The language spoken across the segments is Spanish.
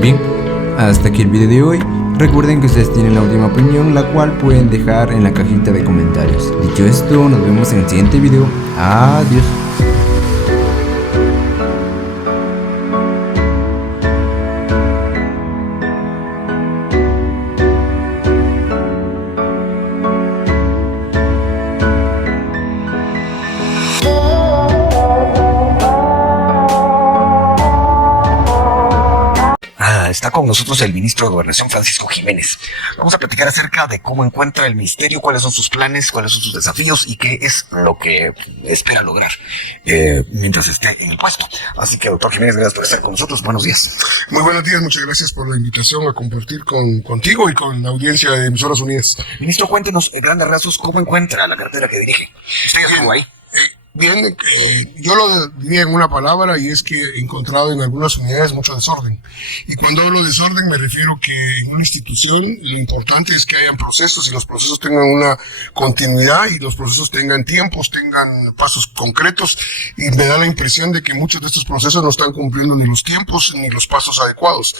bien, hasta aquí el video de hoy. Recuerden que ustedes tienen la última opinión, la cual pueden dejar en la cajita de comentarios. Dicho esto, nos vemos en el siguiente video. Adiós. Está con nosotros el ministro de Gobernación, Francisco Jiménez. Vamos a platicar acerca de cómo encuentra el ministerio, cuáles son sus planes, cuáles son sus desafíos y qué es lo que espera lograr mientras esté en el puesto. Así que, doctor Jiménez, gracias por estar con nosotros. Buenos días. Muy buenos días, muchas gracias por la invitación a compartir contigo y con la audiencia de Emisoras Unidas. Ministro, cuéntenos en grandes rasgos cómo encuentra la cartera que dirige. Usted ya estuvo ahí. Bien, yo lo diría en una palabra, y es que he encontrado en algunas unidades mucho desorden. Y cuando hablo de desorden me refiero que en una institución lo importante es que hayan procesos y los procesos tengan una continuidad y los procesos tengan tiempos, tengan pasos concretos, y me da la impresión de que muchos de estos procesos no están cumpliendo ni los tiempos ni los pasos adecuados.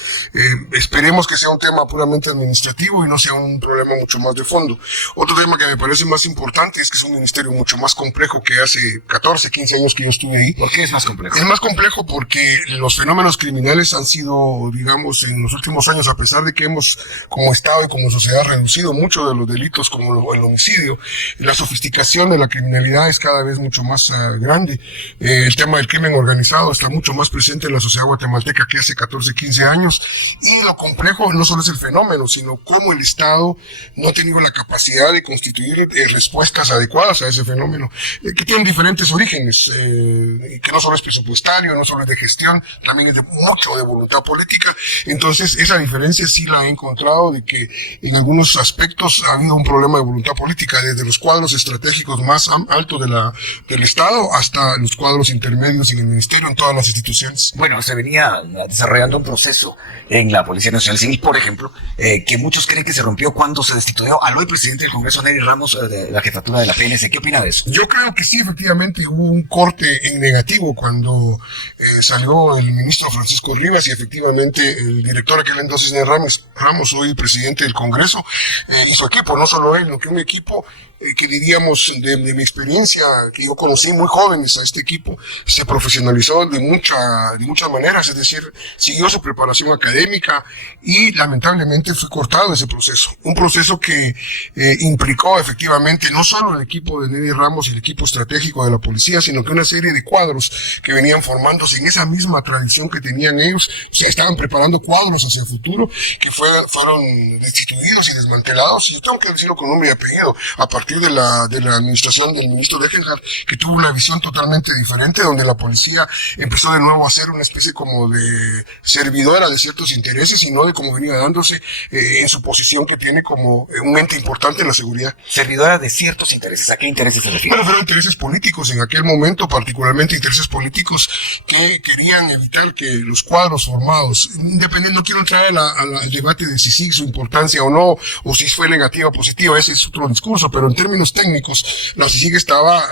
Esperemos que sea un tema puramente administrativo y no sea un problema mucho más de fondo. Otro tema que me parece más importante es que es un ministerio mucho más complejo que hace 14, 15 años que yo estuve ahí. ¿Por qué es más complejo? Es más complejo porque los fenómenos criminales han sido, digamos, en los últimos años, a pesar de que hemos, como Estado y como sociedad, reducido mucho de los delitos como el homicidio, la sofisticación de la criminalidad es cada vez mucho más grande. El tema del crimen organizado está mucho más presente en la sociedad guatemalteca que hace 14, 15 años. Y lo complejo no solo es el fenómeno, sino cómo el Estado no ha tenido la capacidad de constituir respuestas adecuadas a ese fenómeno, que tienen diferentes orígenes, que no solo es presupuestario, no solo es de gestión, también es de mucho de voluntad política. Entonces esa diferencia sí la he encontrado, de que en algunos aspectos ha habido un problema de voluntad política, desde los cuadros estratégicos más altos del Estado hasta los cuadros intermedios en el ministerio, en todas las instituciones. Bueno, se venía desarrollando un proceso en la Policía Nacional Civil, por ejemplo, que muchos creen que se rompió cuando se destituyó al hoy presidente del Congreso, Nery Ramos, de la jefatura de la PNC. ¿Qué opina de eso? Yo creo que sí, efectivamente hubo un corte en negativo cuando salió el ministro Francisco Rivas, y efectivamente el director aquel entonces, Nery Ramos, hoy presidente del Congreso, y su equipo, no solo él, sino que un equipo que diríamos de mi experiencia, que yo conocí muy jóvenes a este equipo, se profesionalizó de muchas maneras, es decir, siguió su preparación académica y lamentablemente fue cortado ese proceso. Un proceso que implicó efectivamente no solo el equipo de Nery Ramos y el equipo estratégico de la policía, sino que una serie de cuadros que venían formándose en esa misma tradición que tenían ellos, o sea, estaban preparando cuadros hacia el futuro, que fueron destituidos y desmantelados. Y yo tengo que decirlo con nombre y apellido, a partir de la administración del ministro Degenhardt, que tuvo una visión totalmente diferente, donde la policía empezó de nuevo a ser una especie como de servidora de ciertos intereses y no de como venía dándose en su posición que tiene como un ente importante en la seguridad. Servidora de ciertos intereses. ¿A qué intereses se refiere? Bueno, fueron intereses políticos en aquel momento, particularmente intereses políticos que querían evitar que los cuadros formados, independiente, no quiero entrar al debate de si sí su importancia o no, o si fue negativa o positiva, ese es otro discurso, pero en términos técnicos, la CICIG estaba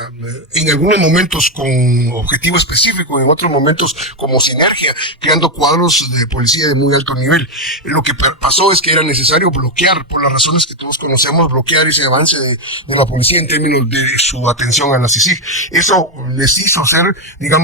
en algunos momentos con objetivo específico, en otros momentos como sinergia, creando cuadros de policía de muy alto nivel. Lo que pasó es que era necesario bloquear, por las razones que todos conocemos, bloquear ese avance de la policía en términos de su atención a la CICIG. Eso les hizo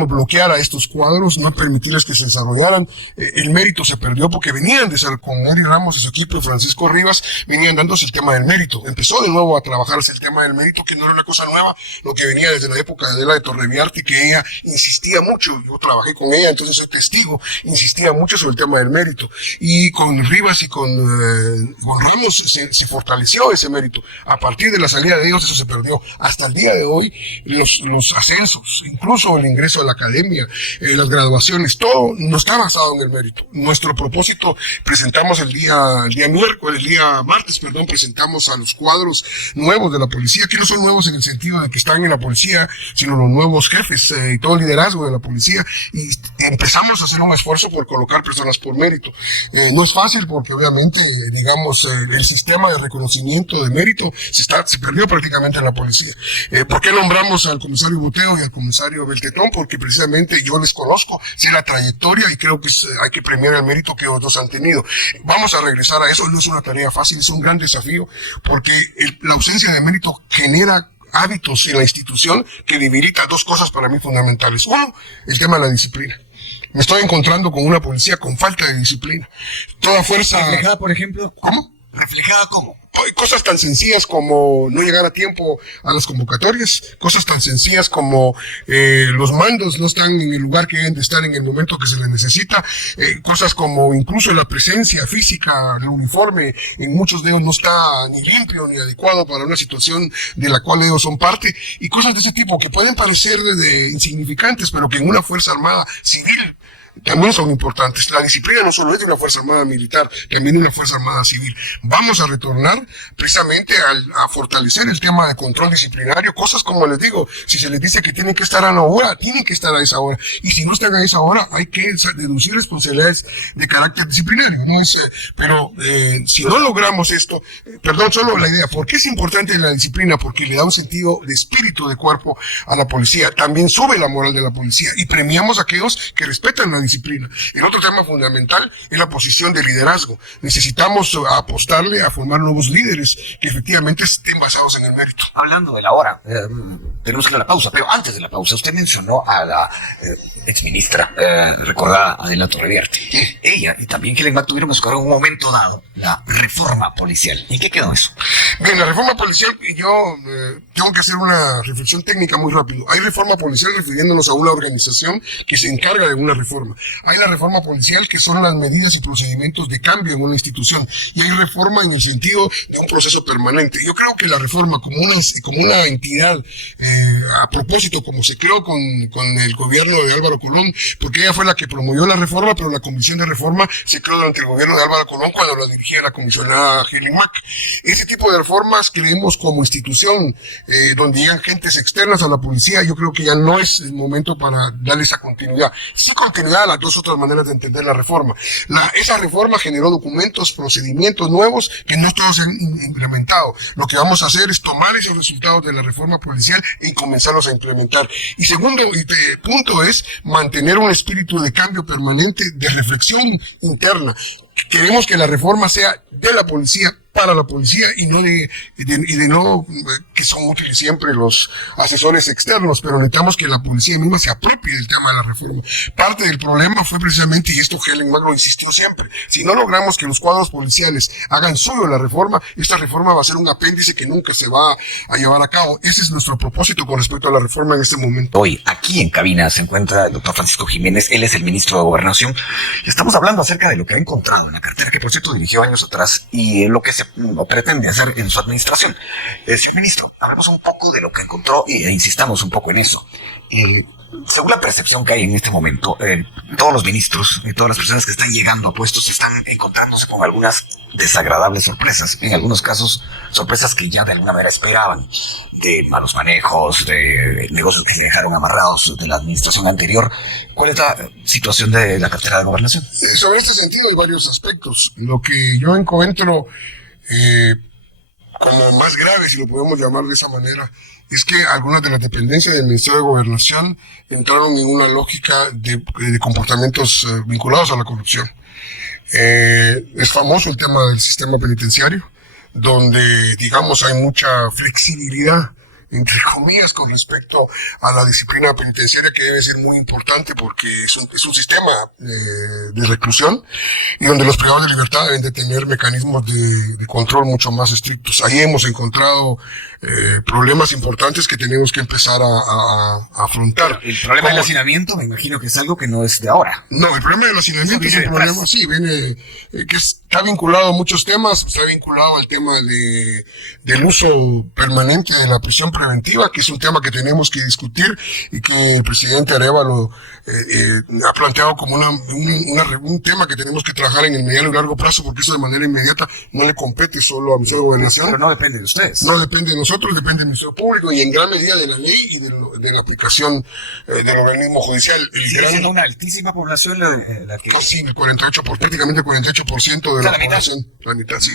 bloquear a estos cuadros, no permitirles que se desarrollaran. El mérito se perdió porque venían con Nery Ramos y su equipo, Francisco Rivas, venían dándose el tema del mérito. Empezó de nuevo a trabajarse el tema del mérito, que no era una cosa nueva, lo que venía desde la época de Adela de Torreviarte, que ella insistía mucho, yo trabajé con ella, entonces soy testigo, insistía mucho sobre el tema del mérito. Y con Rivas y con Ramos se fortaleció ese mérito. A partir de la salida de ellos eso se perdió. Hasta el día de hoy los ascensos, incluso el ingreso a la academia, las graduaciones, todo no está basado en el mérito. Nuestro propósito, presentamos el día martes, presentamos a los cuadros nuevos de la policía, que no son nuevos en el sentido de que están en la policía, sino los nuevos jefes y todo el liderazgo de la policía, y empezamos a hacer un esfuerzo por colocar personas por mérito. No es fácil porque obviamente, digamos, el sistema de reconocimiento de mérito se perdió prácticamente en la policía. ¿Por qué nombramos al comisario Boteo y al comisario Beltetón? Porque precisamente yo les conozco, sé la trayectoria y creo que hay que premiar el mérito que otros han tenido. Vamos a regresar a eso, no es una tarea fácil, es un gran desafío, porque la ausencia de mérito genera hábitos en la institución que debilita dos cosas para mí fundamentales. Uno, el tema de la disciplina. Me estoy encontrando con una policía con falta de disciplina. Toda fuerza... ¿Reflejada, por ejemplo? ¿Cómo? ¿Reflejada cómo? Hay cosas tan sencillas como no llegar a tiempo a las convocatorias, cosas tan sencillas como los mandos no están en el lugar que deben de estar en el momento que se les necesita, cosas como incluso la presencia física, el uniforme, en muchos de ellos no está ni limpio ni adecuado para una situación de la cual ellos son parte, y cosas de ese tipo que pueden parecer insignificantes, pero que en una Fuerza Armada civil también son importantes. La disciplina no solo es de una Fuerza Armada militar, también de una Fuerza Armada civil. Vamos a retornar precisamente a fortalecer el tema de control disciplinario, cosas como les digo, si se les dice que tienen que estar a una hora, tienen que estar a esa hora, y si no están a esa hora, hay que deducir responsabilidades de carácter disciplinario, ¿no? Pero si no logramos esto, solo la idea, ¿por qué es importante la disciplina? Porque le da un sentido de espíritu, de cuerpo a la policía, también sube la moral de la policía, y premiamos a aquellos que respetan la disciplina. El otro tema fundamental es la posición de liderazgo. Necesitamos apostarle a formar nuevos líderes que efectivamente estén basados en el mérito. Hablando de la hora, tenemos que ir a la pausa, pero antes de la pausa, usted mencionó a la exministra, recordada Adela Torrevierte. Ella y también Helen Mack tuvieron que escoger en un momento dado la reforma policial. ¿En qué quedó eso? Bien, la reforma policial, yo tengo que hacer una reflexión técnica muy rápido. Hay reforma policial refiriéndonos a una organización que se encarga de una reforma. Hay la reforma policial, que son las medidas y procedimientos de cambio en una institución, y hay reforma en el sentido de un proceso permanente. Yo creo que la reforma como una entidad, a propósito, como se creó con el gobierno de Álvaro Colón, porque ella fue la que promovió la reforma, pero la comisión de reforma se creó durante el gobierno de Álvaro Colón cuando la dirigía la comisionada Helen Mack. Ese tipo de reformas creemos como institución, donde llegan gentes externas a la policía, yo creo que ya no es el momento para darle esa continuidad. Sí, continuidad a las dos otras maneras de entender la reforma. Esa reforma generó documentos, procedimientos nuevos que no todos se han implementado. Lo que vamos a hacer es tomar esos resultados de la reforma policial y comenzarlos a implementar. Y segundo punto es mantener un espíritu de cambio permanente, de reflexión interna. Queremos que la reforma sea de la policía, para la policía, y no que son útiles siempre los asesores externos, pero necesitamos que la policía misma se apropie del tema de la reforma. Parte del problema fue precisamente, y esto Helen Mack lo insistió siempre, si no logramos que los cuadros policiales hagan suyo la reforma, esta reforma va a ser un apéndice que nunca se va a llevar a cabo. Ese es nuestro propósito con respecto a la reforma en este momento. Hoy, aquí en cabina, se encuentra el doctor Francisco Jiménez. Él es el ministro de Gobernación, y estamos hablando acerca de lo que ha encontrado en la cartera, que por cierto dirigió años atrás, y lo que se pretende hacer en su administración. Señor ministro, hablemos un poco de lo que encontró e insistamos un poco en eso. Según la percepción que hay en este momento, todos los ministros y todas las personas que están llegando a puestos están encontrándose con algunas desagradables sorpresas. En algunos casos, sorpresas que ya de alguna manera esperaban, de malos manejos, de negocios que se dejaron amarrados de la administración anterior. ¿Cuál es la situación de la cartera de Gobernación? Sobre este sentido hay varios aspectos. Lo que yo encuentro como más grave, si lo podemos llamar de esa manera, es que algunas de las dependencias del Ministerio de Gobernación entraron en una lógica de comportamientos vinculados a la corrupción. Es famoso el tema del sistema penitenciario, donde, digamos, hay mucha flexibilidad, entre comillas, con respecto a la disciplina penitenciaria, que debe ser muy importante porque es un sistema de reclusión, y donde los privados de libertad deben de tener mecanismos de control mucho más estrictos. Ahí hemos encontrado problemas importantes que tenemos que empezar a afrontar. El problema del hacinamiento, me imagino que es algo que no es de ahora. No, el problema del hacinamiento es un problema, sí, viene, que está vinculado a muchos temas, está vinculado al tema del uso permanente de la prisión preventiva, que es un tema que tenemos que discutir y que el presidente Arévalo ha planteado como un tema que tenemos que trabajar en el mediano y largo plazo, porque eso de manera inmediata no le compete solo al Ministerio de Gobernación. Pero no depende de ustedes. No depende de nosotros, depende del Ministerio Público y en gran medida de la ley y de la aplicación del organismo judicial. Sigue siendo una altísima población la que... Sí, el 48%, prácticamente el 48% de la población. La mitad, sí.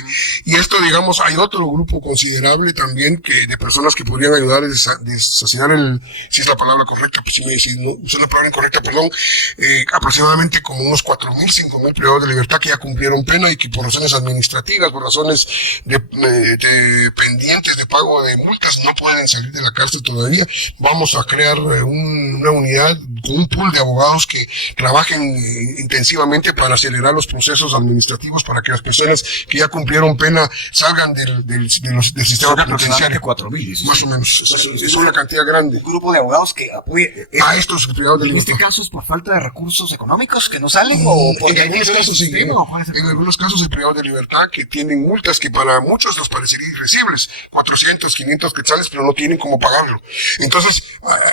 Y esto, digamos, hay otro grupo considerable también de personas que podrían ayudar a desasociar si es la palabra correcta, pues si no uso la palabra incorrecta, perdón, aproximadamente como unos 4.000, 5.000 privados de libertad que ya cumplieron pena y que por razones administrativas, por razones de pendientes de pago de multas, no pueden salir de la cárcel todavía. Vamos a crear una unidad con un pool de abogados que trabajen intensivamente para acelerar los procesos administrativos para que las personas que ya cumplieron pena salgan del sistema penitenciario. 4.000. Más o menos. Es una cantidad grande. Un grupo de abogados que apoye a estos privados de ¿En libertad. este caso es por falta de recursos económicos que no salen o porque en algunos casos sí, en algunos casos hay privados de libertad que tienen multas que para muchos nos parecería irrecibles, 400, 500 quetzales, pero no tienen cómo pagarlo. Entonces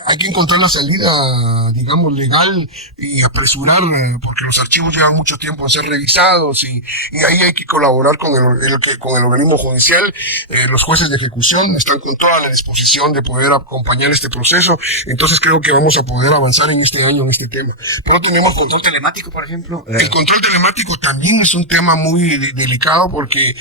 hay que encontrar la salida, digamos, legal y apresurar, porque los archivos llevan mucho tiempo en ser revisados y ahí hay que colaborar con el organismo judicial. Los jueces de ejecución están con toda la disposición de poder acompañar este proceso. Entonces creo que vamos a poder avanzar en este año en este tema. Pero tenemos control telemático, por ejemplo. El control telemático también es un tema muy delicado porque,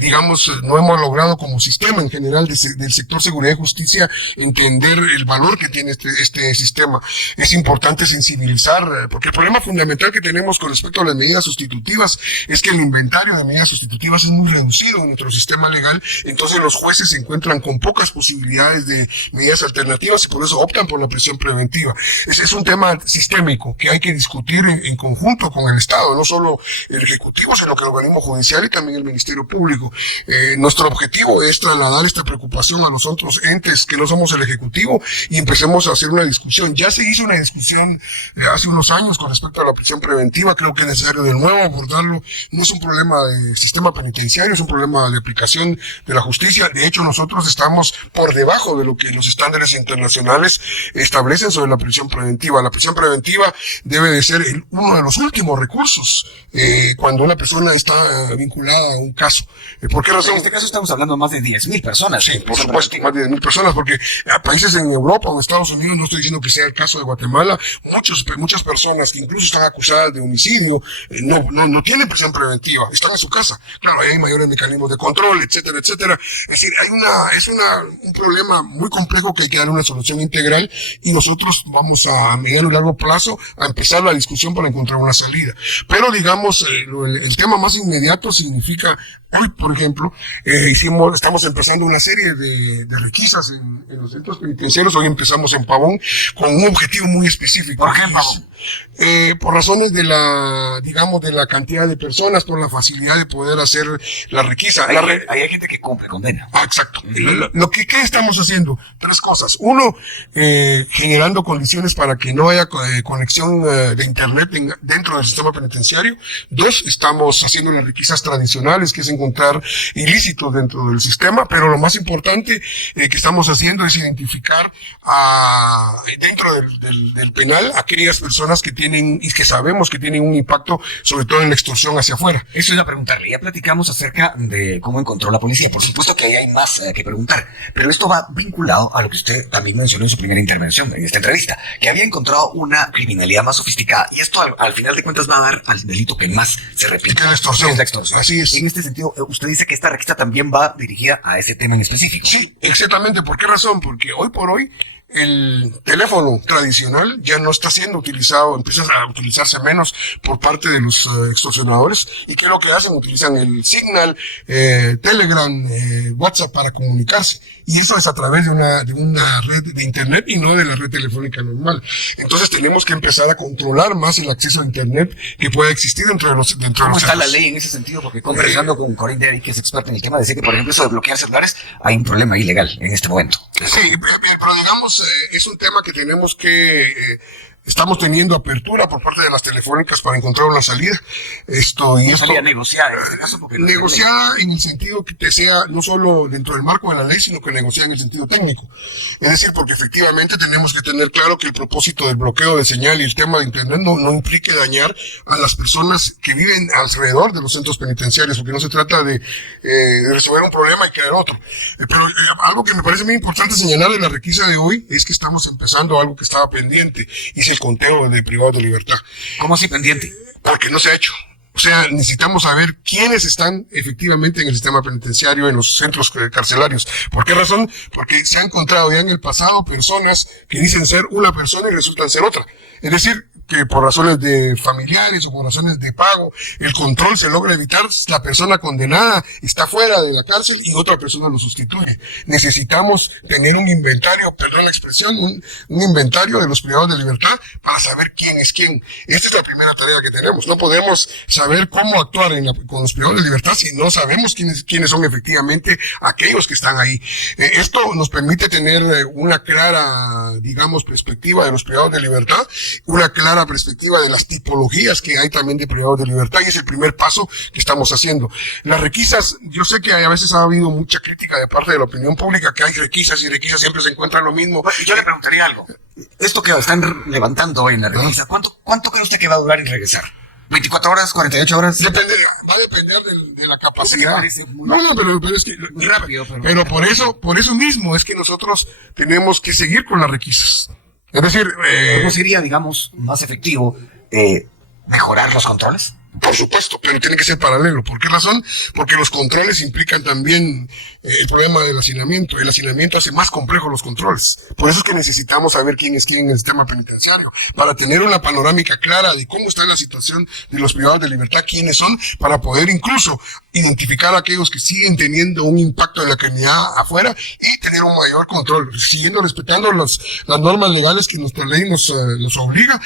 digamos, no hemos logrado como sistema en general del sector seguridad y justicia entender el valor que tiene este sistema. Es importante sensibilizar, porque el problema fundamental que tenemos con respecto a las medidas sustitutivas es que el inventario de medidas sustitutivas es muy reducido en nuestro sistema legal, entonces los jueces se encuentran con pocas posibilidades de medidas alternativas y por eso optan por la prisión preventiva. Es un tema sistémico que hay que discutir en conjunto con el Estado, no solo el Ejecutivo, sino que el organismo judicial y también el Ministerio Público. Nuestro objetivo es trasladar esta preocupación a los otros entes que no somos el Ejecutivo y empecemos a hacer una discusión. Ya se hizo una discusión hace unos años con respecto a la prisión preventiva, creo que es necesario de nuevo abordarlo. No es un problema de sistema penitenciario, es un problema de aplicación de la justicia. De hecho, nosotros estamos por debajo de lo que los estándares internacionales establecen sobre la prisión preventiva. La prisión preventiva debe de ser uno de los últimos recursos cuando una persona está vinculada a un caso. ¿Por qué razón? En este caso estamos hablando de más de 10.000 personas. Sí, por supuesto, más de 10.000 personas, porque a países en Europa o en Estados Unidos, no estoy diciendo que sea el caso de Guatemala, muchas personas que incluso están acusadas de homicidio no tienen prisión preventiva, están en su casa. Claro, ahí hay mayores mecanismos de control, etcétera, etcétera. Es decir, es un problema muy complejo que hay que dar una solución integral y nosotros vamos a mediano y largo plazo a empezar la discusión para encontrar una salida. Pero digamos, el tema más inmediato significa, hoy por ejemplo, estamos empezando una serie de requisas en los centros penitenciarios. Hoy empezamos en Pavón con un objetivo muy específico. ¿Por qué en Pavón? Por razones de la cantidad de personas, por la facilidad de poder hacer la requisa. Hay gente que cumple condena. Exacto. ¿Qué estamos haciendo? Tres cosas. Uno, generando condiciones para que no haya conexión de internet dentro del sistema penitenciario. Dos, estamos haciendo las requisas tradicionales, que es encontrar ilícitos dentro del sistema, pero lo más importante que estamos haciendo es identificar dentro del penal aquellas personas que tienen y que sabemos que tienen un impacto sobre todo en la extorsión hacia afuera. Eso iba a preguntarle. Ya platicamos acerca de cómo encontró la policía. Por supuesto que ahí hay más que preguntar, pero esto va vinculado a lo que usted también mencionó en su primera intervención en esta entrevista, que había encontrado una criminalidad más sofisticada y esto al final de cuentas va a dar al delito que más se repite. Que es la extorsión. Es la extorsión. Así es. En este sentido, usted dice que esta requista también va dirigida a ese tema en específico. Sí, exactamente. ¿Por qué razón? Porque hoy por hoy el teléfono tradicional ya no está siendo utilizado, empieza a utilizarse menos por parte de los extorsionadores. ¿Y qué es lo que hacen? Utilizan el Signal, Telegram, WhatsApp para comunicarse. Y eso es a través de una red de internet y no de la red telefónica normal. Entonces tenemos que empezar a controlar más el acceso a internet que pueda existir ¿Cómo está la ley en ese sentido? Porque conversando con Corinne Derry, que es experta en el tema, decía que, por ejemplo, eso de bloquear celulares, hay un problema ilegal en este momento. Sí, pero digamos, es un tema que tenemos que Estamos teniendo apertura por parte de las telefónicas para encontrar una salida. Una salida negociada en este caso, porque negociada en el sentido que te sea no solo dentro del marco de la ley, sino que negociada en el sentido técnico. Es decir, porque efectivamente tenemos que tener claro que el propósito del bloqueo de señal y el tema de internet no implique dañar a las personas que viven alrededor de los centros penitenciarios, porque no se trata de resolver un problema y crear otro. Pero algo que me parece muy importante señalar de la requisa de hoy es que estamos empezando algo que estaba pendiente, y es el conteo de privados de libertad. ¿Cómo así pendiente? Porque no se ha hecho. O sea, necesitamos saber quiénes están efectivamente en el sistema penitenciario, en los centros carcelarios. ¿Por qué razón? Porque se ha encontrado ya en el pasado personas que dicen ser una persona y resultan ser otra. Es decir, que por razones de familiares o por razones de pago, el control se logra evitar, la persona condenada está fuera de la cárcel y otra persona lo sustituye. Necesitamos tener un inventario, perdón la expresión, un inventario de los privados de libertad para saber quién es quién. Esta es la primera tarea que tenemos. No podemos saber cómo actuar con los privados de libertad si no sabemos quiénes son efectivamente aquellos que están ahí. Esto nos permite tener una clara, digamos, perspectiva de los privados de libertad, una clara perspectiva de las tipologías que hay también de privados de libertad, y es el primer paso que estamos haciendo. Las requisas, yo sé que a veces ha habido mucha crítica de parte de la opinión pública, que hay requisas y requisas siempre se encuentra lo mismo. Yo le preguntaría algo. Esto que están levantando hoy en la requisa, ¿cuánto cree usted que va a durar en regresar? ¿24 horas? ¿48 horas? Va a depender de la capacidad. Pero es que muy rápido. Pero por eso mismo es que nosotros tenemos que seguir con las requisas. Es decir, ¿cómo sería, digamos, más efectivo mejorar los controles? Por supuesto, pero tiene que ser paralelo. ¿Por qué razón? Porque los controles implican también el problema del hacinamiento. El hacinamiento hace más complejos los controles. Por eso es que necesitamos saber quién es quién en el sistema penitenciario, para tener una panorámica clara de cómo está la situación de los privados de libertad, quiénes son, para poder incluso identificar a aquellos que siguen teniendo un impacto en la criminalidad afuera y tener un mayor control, respetando las normas legales que nuestra ley nos obliga,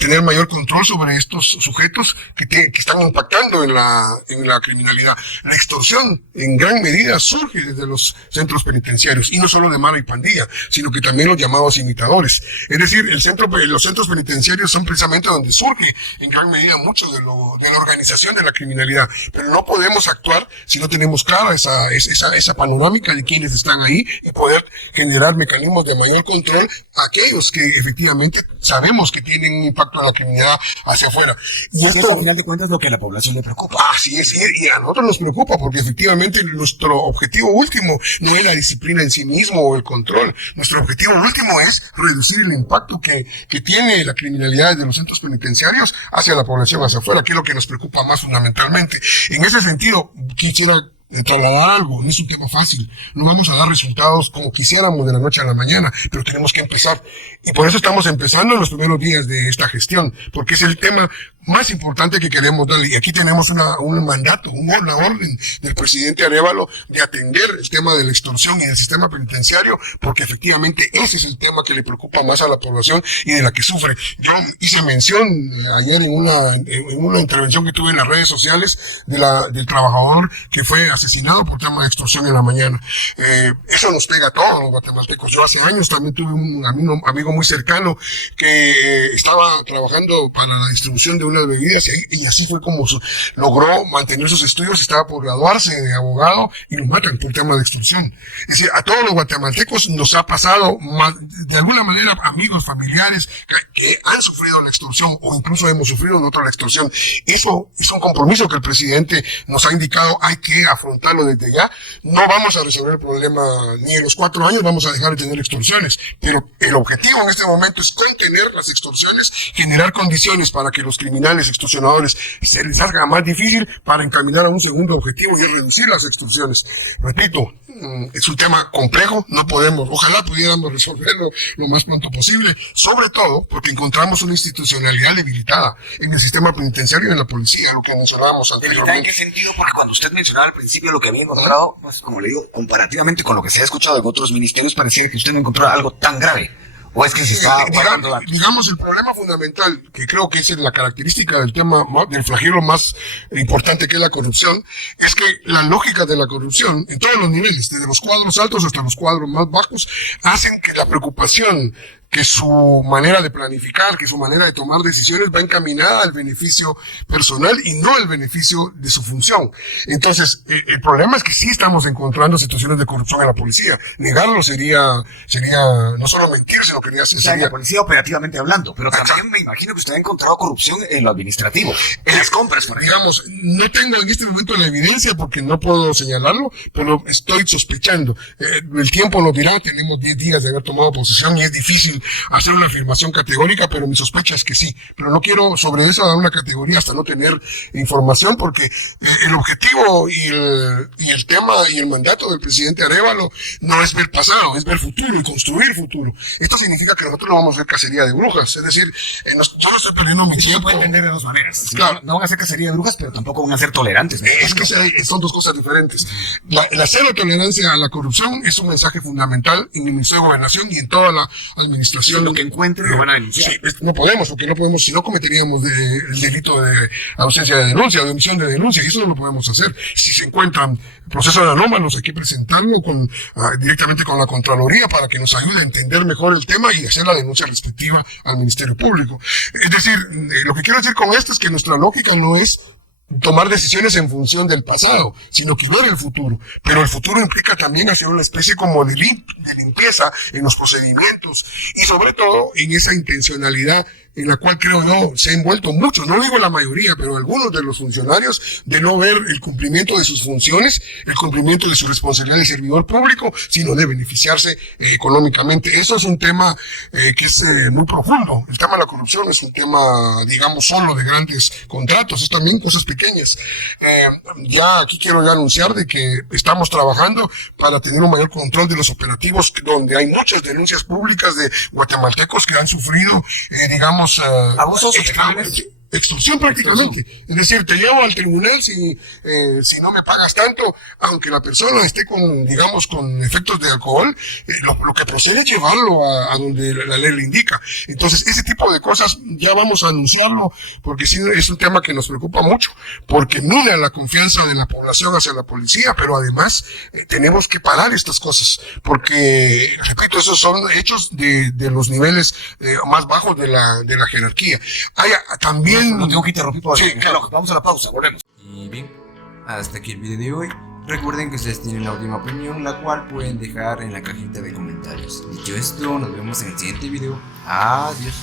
tener mayor control sobre estos sujetos que están impactando en la criminalidad. La extorsión en gran medida surge desde los centros penitenciarios, y no solo de mala y pandilla, sino que también los llamados imitadores. Es decir, los centros penitenciarios son precisamente donde surge en gran medida mucho de la organización de la criminalidad, pero no podemos actuar si no tenemos clara esa panorámica de quienes están ahí y poder generar mecanismos de mayor control a aquellos que efectivamente sabemos que tienen un impacto en la criminalidad hacia afuera. Y esto, al final de cuentas, es lo que a la población le preocupa. Sí, y a nosotros nos preocupa porque efectivamente nuestro objetivo último no es la disciplina en sí mismo o el control. Nuestro objetivo último es reducir el impacto que tiene la criminalidad de los centros penitenciarios hacia la población hacia afuera, que es lo que nos preocupa más fundamentalmente. En ese sentido, quisiera trasladar algo. No es un tema fácil, no vamos a dar resultados como quisiéramos de la noche a la mañana, pero tenemos que empezar, y por eso estamos empezando en los primeros días de esta gestión, porque es el tema más importante que queremos darle, y aquí tenemos un mandato, una orden del presidente Arévalo de atender el tema de la extorsión y del sistema penitenciario, porque efectivamente ese es el tema que le preocupa más a la población y de la que sufre. Yo hice mención ayer en una intervención que tuve en las redes sociales del trabajador que fue asesinado por tema de extorsión en la mañana. Eso nos pega a todos los guatemaltecos. Yo hace años también tuve un amigo muy cercano que estaba trabajando para la distribución de unas bebidas, y así fue como logró mantener sus estudios, estaba por graduarse de abogado y lo matan por tema de extorsión. Es decir, a todos los guatemaltecos nos ha pasado de alguna manera, amigos, familiares que han sufrido la extorsión, o incluso hemos sufrido nosotros la extorsión. Eso es un compromiso que el presidente nos ha indicado, hay que afrontarlo desde ya. No vamos a resolver el problema ni en los 4 años, vamos a dejar de tener extorsiones, pero el objetivo en este momento es contener las extorsiones, generar condiciones para que los criminales extorsionadores se les haga más difícil para encaminar a un segundo objetivo, y es reducir las extorsiones. Repito, es un tema complejo, ojalá pudiéramos resolverlo lo más pronto posible, sobre todo porque encontramos una institucionalidad debilitada en el sistema penitenciario y en la policía, lo que mencionábamos anteriormente. ¿En qué sentido? Porque cuando usted mencionaba al principio lo que había encontrado, pues como le digo, comparativamente con lo que se ha escuchado en otros ministerios, parecía que usted no encontró algo tan grave. ¿O es que se está digamos, el problema fundamental, que creo que es la característica del tema, del flagelo más importante, que es la corrupción, es que la lógica de la corrupción, en todos los niveles, desde los cuadros altos hasta los cuadros más bajos, hacen que la preocupación que su manera de planificar, que su manera de tomar decisiones va encaminada al beneficio personal y no al beneficio de su función. Entonces, el problema es que sí estamos encontrando situaciones de corrupción en la policía. Negarlo sería no solo mentir, sino que en la policía operativamente hablando, pero también me imagino que usted ha encontrado corrupción en lo administrativo, en las compras, por ejemplo. Digamos, no tengo en este momento la evidencia porque no puedo señalarlo, pero estoy sospechando. El tiempo nos dirá, tenemos 10 días de haber tomado posesión y es difícil hacer una afirmación categórica, pero mi sospecha es que sí. Pero no quiero sobre eso dar una categoría hasta no tener información, porque el objetivo y el tema y el mandato del presidente Arévalo no es ver pasado, es ver futuro y construir futuro. Esto significa que nosotros no vamos a hacer cacería de brujas, es decir, yo no estoy perdiendo mi tiempo. Se puede entender de dos maneras. Claro. No van a hacer cacería de brujas, pero tampoco van a ser tolerantes. Es que son dos cosas diferentes. La cero tolerancia a la corrupción es un mensaje fundamental en el Ministerio de Gobernación y en toda la administración. Lo que encuentren lo van a denunciar. Sí, no podemos, si no cometeríamos el delito de ausencia de denuncia o de omisión de denuncia, y eso no lo podemos hacer. Si se encuentran procesos anómalos, hay que presentarlo directamente con la Contraloría para que nos ayude a entender mejor el tema y hacer la denuncia respectiva al Ministerio Público. Es decir, lo que quiero decir con esto es que nuestra lógica no es tomar decisiones en función del pasado, sino que ver el futuro. Pero el futuro implica también hacer una especie como de limpieza en los procedimientos y sobre todo en esa intencionalidad en la cual creo yo se han envuelto muchos, no digo la mayoría, pero algunos de los funcionarios, de no ver el cumplimiento de sus funciones, el cumplimiento de su responsabilidad de servidor público, sino de beneficiarse económicamente. Eso es un tema que es muy profundo. El tema de la corrupción es un tema, digamos, solo de grandes contratos, es también cosas pequeñas. Ya aquí quiero ya anunciar de que estamos trabajando para tener un mayor control de los operativos, donde hay muchas denuncias públicas de guatemaltecos que han sufrido, digamos, abusos, extorsión prácticamente. Es decir, te llevo al tribunal si no me pagas tanto, aunque la persona esté con efectos de alcohol, lo que procede es llevarlo a donde la ley le indica. Entonces, ese tipo de cosas ya vamos a anunciarlo, porque sí es un tema que nos preocupa mucho, porque mira la confianza de la población hacia la policía, pero además tenemos que parar estas cosas, porque, repito, esos son hechos de los niveles más bajos de la jerarquía. Hay también no tengo que interrumpir por sí, claro. Vamos a la pausa, volvemos. Y bien, hasta aquí el video de hoy. Recuerden que ustedes tienen la última opinión, la cual pueden dejar en la cajita de comentarios. Dicho esto, nos vemos en el siguiente video. Adiós.